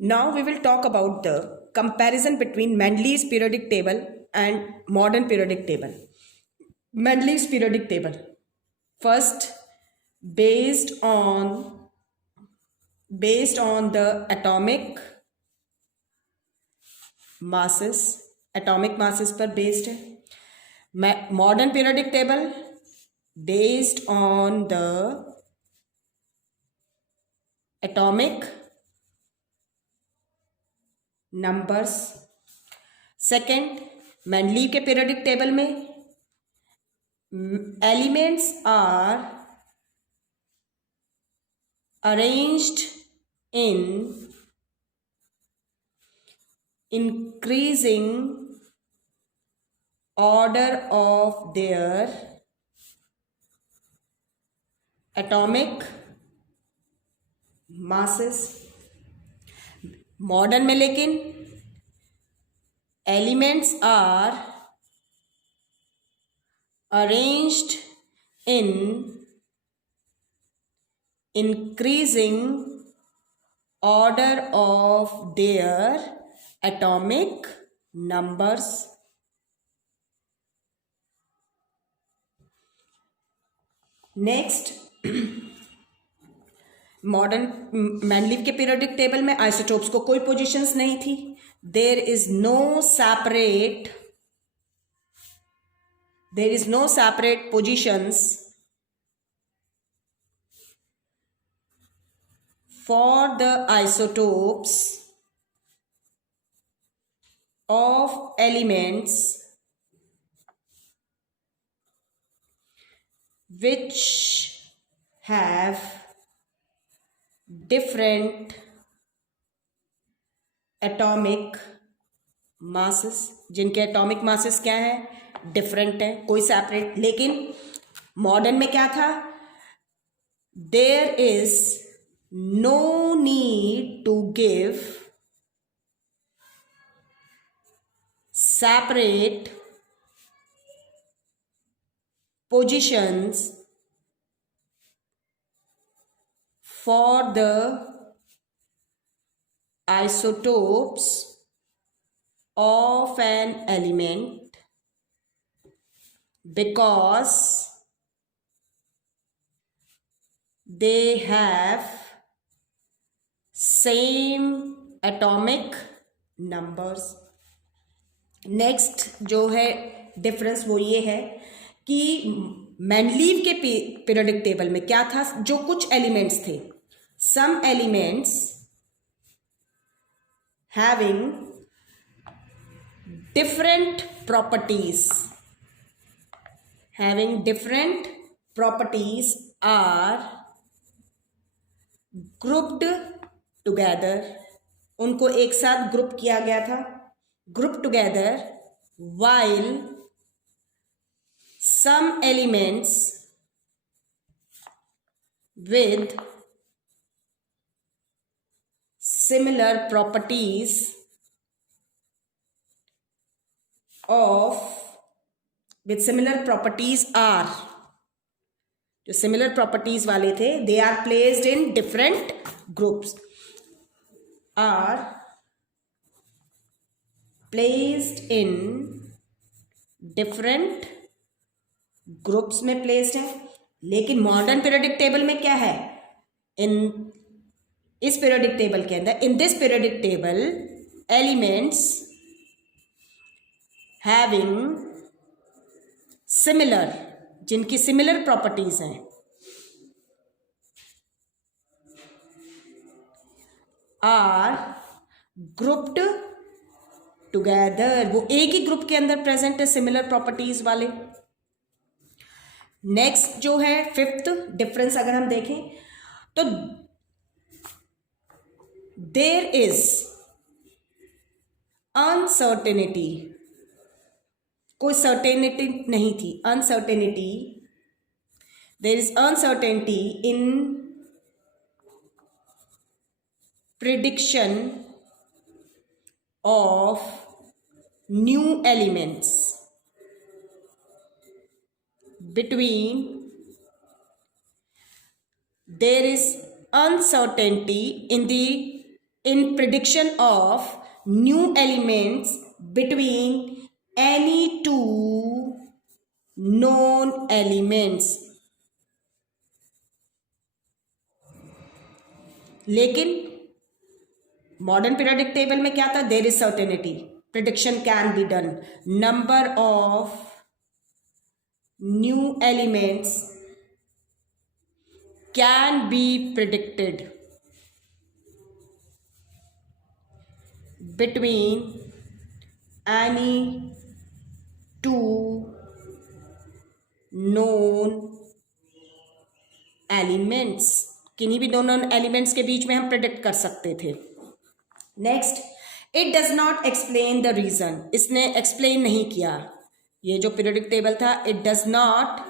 Now we will talk about the comparison between Mendeleev's periodic table and modern periodic table. Mendeleev's periodic table. First, based on the atomic masses पर based है. Modern periodic table based on the atomic numbers. Second, Mendeleev के periodic table में elements are arranged in increasing order of their atomic masses. Modern में लेकिन elements are arranged in increasing order of their atomic numbers. Next, modern Mendeleev के periodic table में आइसोटोप्स को कोई पोजीशंस नहीं थी. there is no separate positions for the isotopes of elements which have different atomic masses, जिनके atomic masses क्या है, डिफरेंट है, कोई सेपरेट. लेकिन मॉडर्न में क्या था, there is no need to give separate positions for the isotopes of an element because they have same atomic numbers. Next जो है डिफरेंस वो ये है कि मेंडलीव के पीरियोडिक टेबल में क्या था, जो कुछ एलिमेंट्स थे, some elements having different properties are grouped together. उनको एक साथ ग्रुप किया गया था, group together, while some elements with similar properties are, जो सिमिलर प्रॉपर्टीज वाले थे, they are placed in different groups, are placed in different groups में प्लेस्ड है. लेकिन मॉडर्न पीरियोडिक टेबल में क्या है, इस पीरियोडिक टेबल के अंदर, इन this periodic table, elements having similar, जिनकी सिमिलर प्रॉपर्टीज हैं, आर ग्रुप्ड टुगेदर. वो एक ही ग्रुप के अंदर प्रेजेंट है, सिमिलर प्रॉपर्टीज वाले. नेक्स्ट जो है फिफ्थ डिफरेंस अगर हम देखें तो देयर इज अनसर्टेनिटी, कोई सर्टेनिटी नहीं थी, uncertainty, there is uncertainty in prediction of new elements between, there is uncertainty in the in prediction of new elements between any two known elements. लेकिन modern periodic table में क्या था? There is certainty, prediction can be done, number of new elements can be predicted between any two known elements, किन्हीं भी दो non elements के बीच में हम प्रेडिक्ट कर सकते थे. Next, it does not explain the reason, इसने एक्सप्लेन नहीं किया. ये जो पीरियोडिक टेबल था, it does not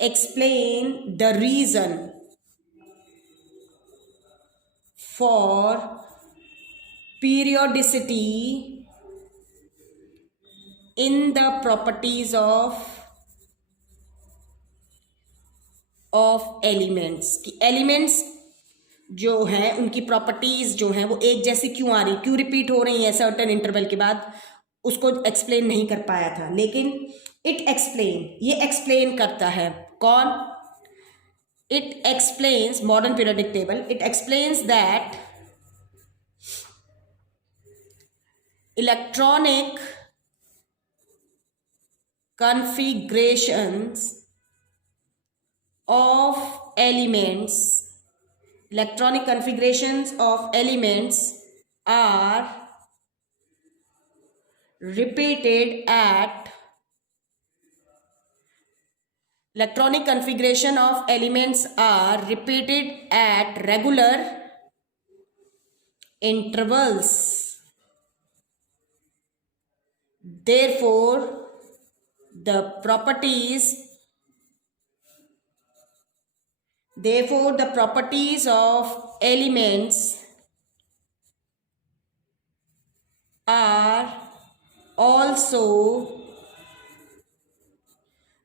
explain the reason for periodicity in the properties of elements, कि elements जो हैं उनकी प्रॉपर्टीज जो हैं वो एक जैसी क्यों आ रही, क्यों रिपीट हो रही हैं सर्टेन इंटरवल के बाद, उसको एक्सप्लेन नहीं कर पाया था. लेकिन इट एक्सप्लेन, ये एक्सप्लेन करता है. कौन? It explains, modern periodic table, it explains that electronic configurations of elements, electronic configurations of elements are repeated at, electronic configuration of elements are repeated at regular intervals. Therefore, the properties of elements are also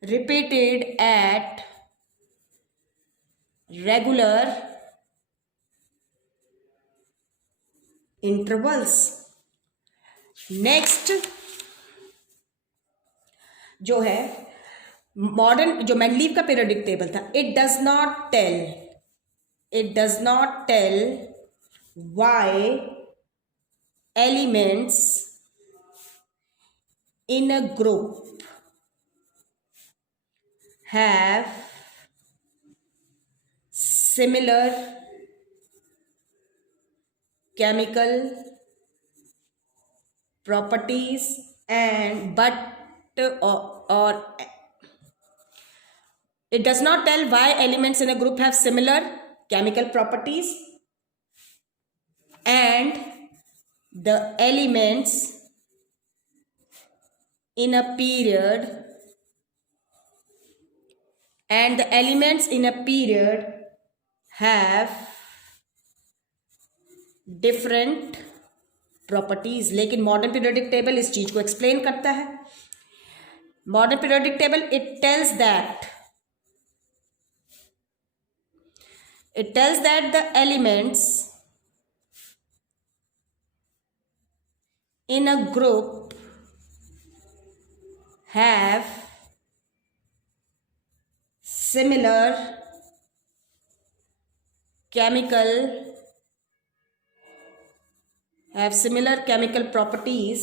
repeated at regular intervals. Next, जो है मॉडर्न, जो Mendeleev का periodic table था, it does not tell why elements in a group have similar chemical properties and or it does not tell why elements in a group have similar chemical properties and the elements in a period have different properties. लेकिन modern periodic table इस चीज को एक्सप्लेन करता है. Modern periodic table it tells that the elements in a group have similar chemical properties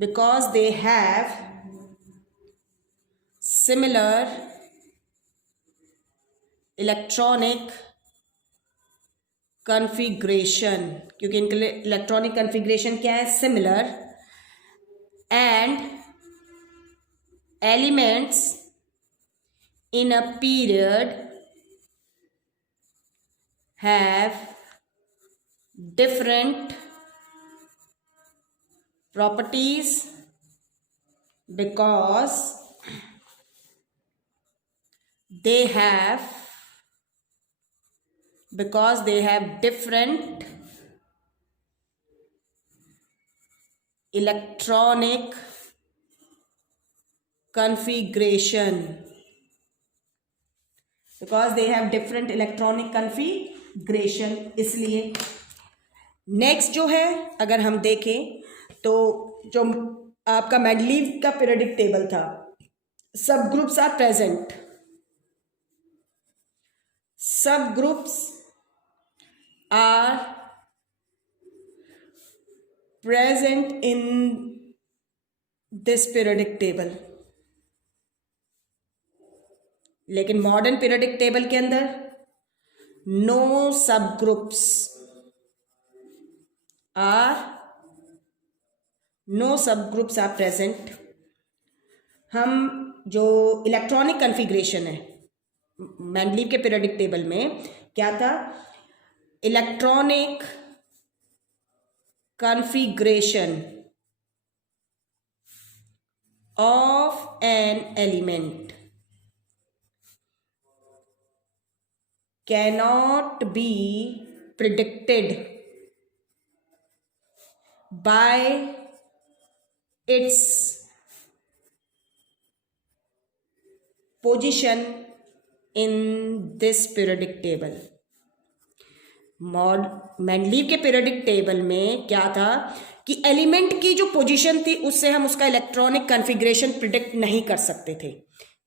because they have similar electronic configuration, क्योंकि इनके electronic configuration क्या है? Similar. And elements in a period have different properties because they have different electronic configuration. Because they have different electronic configuration, इसलिए। नेक्स्ट जो है अगर हम देखें तो जो आपका मेंडलीव का पीरियोडिक टेबल था, subgroups are present, subgroups are present in this periodic table. लेकिन मॉडर्न पीरियोडिक टेबल के अंदर no subgroups are present. हम जो इलेक्ट्रॉनिक कन्फिग्रेशन है मेंडलीव के पीरियोडिक टेबल में क्या था, electronic configuration of an element cannot be predicted by its position in this periodic table। Mendeleev के पीरियोडिक टेबल में क्या था कि एलिमेंट की जो पोजीशन थी उससे हम उसका इलेक्ट्रॉनिक कन्फिग्रेशन प्रिडिक्ट नहीं कर सकते थे।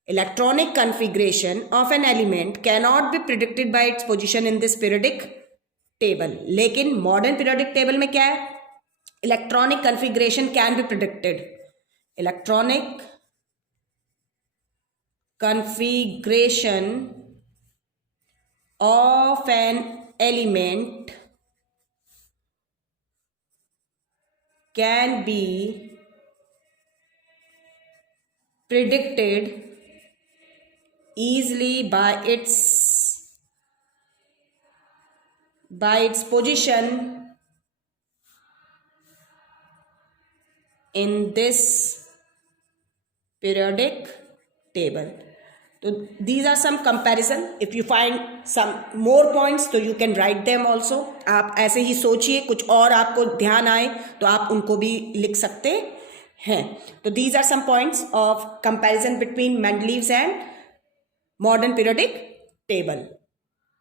Electronic configuration of an element cannot be predicted by its position in this periodic table. लेकिन मॉडर्न पीरियोडिक टेबल में क्या है, electronic configuration can be predicted. Electronic configuration of an element can be predicted easily by its position in this periodic table। तो these are some comparison, if you find some more points तो you can write them also। आप ऐसे ही सोचिए, कुछ और आपको ध्यान आए तो आप उनको भी लिख सकते हैं। तो these are some points of comparison between Mendeleev's and modern periodic table।